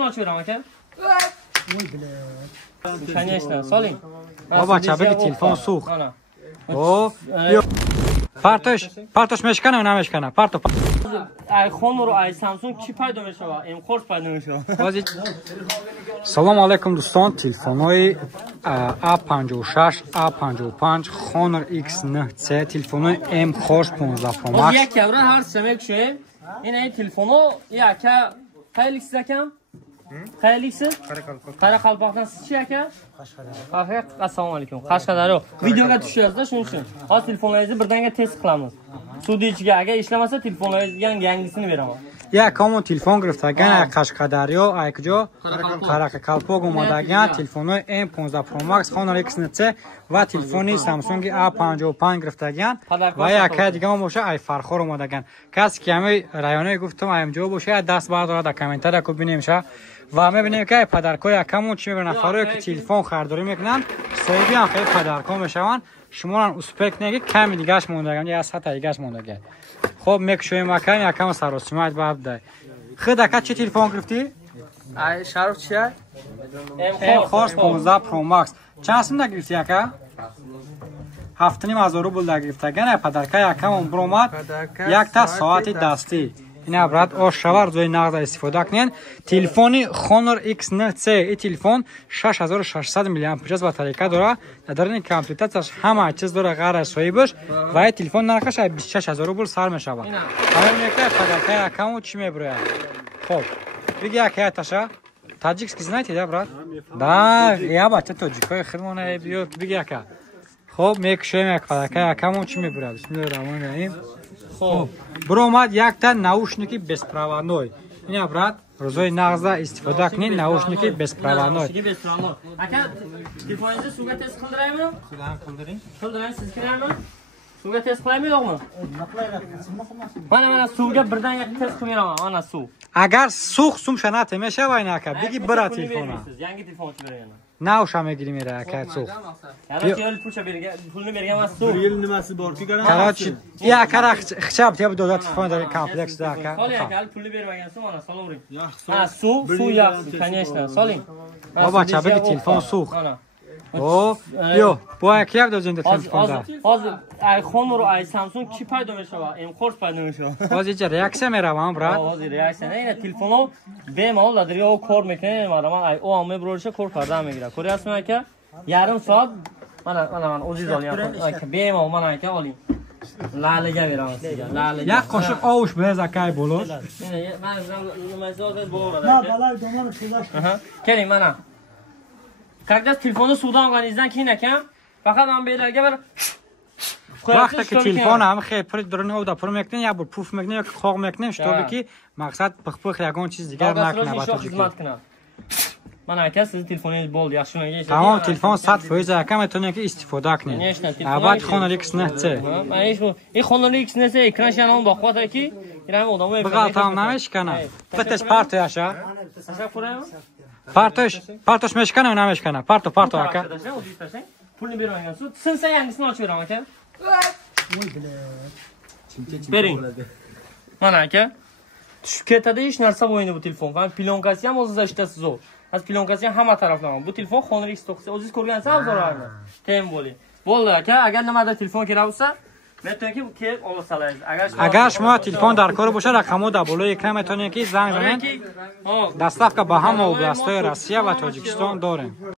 Açıyorum aka. Конечно, soling. Baba çabuk telefon soğuk. O. Partoş meşkana ne meşkana? Parto. Ay Honor ay Samsung چی پیدا میشه و ام خورس پیدا میشه. سلام علیکم دوستان، تلفن‌های A56 A55 Honor X9C تلفن‌های M خورس 15 Pro Max. یک کبره هر سمک شه. این تلفنو یک خیلی سکم. خیلی سه. قرقلپاقdan siz chi aka? Qashqadaryo. Assalomu alaykum. Qashqadaryo. Videoga tushyapti shuning uchun. Hozir telefonlaringizni birdaniga test qilamiz. Suvda ichiga agar ishlamasa telefonlaringizga yangisini beraman. یک کامون تلفن گرفتگان قشقدریا ایکجا قرقلپاق اومدگان تلفن‌های M15 Pro Max Honor X9C و تلفنی سامسونگ A55 گرفتگان و یک دیگه هم باشه ای فرخور اومدگان. کسی که همه رایانه گفتم اینجا باشه دست برداره در کامنت را ببینیم شه و میبینیم که پدرکای یکمون چی میبرن نفرایی که تلفن خریداری میکنن صاحبی هم خیلی پدرکا میشون شما رو اسپک نگی کمی دیگهش موندگان یا سطح دیگهش موندگان. خب میکشویم مکان یکم سراسیمت باب دای خود اکا چه تلفن گرفتی؟ ای شرف چیه؟ ام خورس 15 Pro Max چند سم گرفتی اکا؟ 7,500 روبل گرفتگان پدرکای یکم برومات یک تا ساعت دستی اینا برات او شوار زوی نقد استفاده کنین. تلفنی Honor X9C این تلفن 6600 میلی آمپر باتری داره. در این کامپلیتش همه چیز داره غیر از صاحبش و این تلفن نرخش 26000 روبل سر میشه. همین که پدرکای یکم چی میبره. خب بگی اکا تاشا تاجیکس کی знаете да брат? Да, я бача тоджикой خدمونه بیو بگی اکا. خب میکشیم یک پدرکای یکم چی میبره. بسم الله الرحمن الرحیم. خب بروماد یک تا наушники беспроводной. اینا برات روزای نغزه استفاده کنین наушники беспроводной. Aka telefoningizni suvga test qildiraymi? Qildiring siz kirami? Suvga test qilaymi yo'qmi? Mana suvga birdaniga test qilmayman, mana suv. اگر سوخ سوم شنات میشه وای نکا بگی برا تلفن yangi telefon olib beraman. ناوش هم میگیری میره اکا سوخ Yaratgan pulcha bergan, pulni berganman suv. Bir yil nimasi bor-ki, Короче, я кара хчап тебе додат телефон در комплекс да ака. Soling aka, pulni bermagansiz mana solavering. Ha, suv yaxshi, конечно, soling. Baba çabuk telefon soğuk. O, yo, bu akıya da özünde telefonda. Hozir ay Honor ay Samsung chi paydo میشه و ام خورس پیدا میشه. Hozir چه reaksiya میروام برات. Hozir reaksiya نه این تلفنو bemalol ladriyo کار میکنه مادام ay o almay برولشه کار کرده میگیره. کوریاسم aka yarım saat mana o'zingiz oling aka bemalol mana aka oling. Lalaga beraman sizga. Lalaga. Ya qo'shiq ovush bez akay bo'lish. Mana nimazor bo'ladi. Na, balay domlar so'zlash. Keling mana. Когда telefonni suvdan olganingizdan keyin ekan, faqat men bu yerlarga bir وقتی که تلفن هم خیلی پر درنه و دپر میکنه یا بر پوف میکنه یا خاق میکنه شتابی که مقصد پخ یگان چیز دیگر نکنه با خدمت کنه. من اگه سیز تلفنی بولد یا شما یه تمام تلفن 100% اکم میتونه که استفاده کنه. بعد Honor X9C. این Honor X9C اکرانش یعنی با خاطر کی این هم آدمو بغل تام نمیشکنه. فتش پارتو یاشا. ساشا پورم؟ پارتوش میشکنه و نمیشکنه. پارتو اکا. پولنی بیرون سو سنسا yangisini açıyorum aka. Bering. Mana aka. Tushib ketadi hech narsa bo'lmaydi bu telefon. Va plonkasi ham o'zida ishlasi zo'r. Az plonkasi ham hamma taraflama. Bu telefon Honor X9C o'zingiz ko'rgansiz avzorlarni. Tem bo'ling. Bo'ldi aka, agar nimada telefon kerak bo'lsa, metonki kelib olasangiz. Agar shoma telefon در کار باشه رقمو در بالای اکران میتونید که زنگ بزنید. دستافka با همه oblastهای روسیه و تاجیکستان داریم.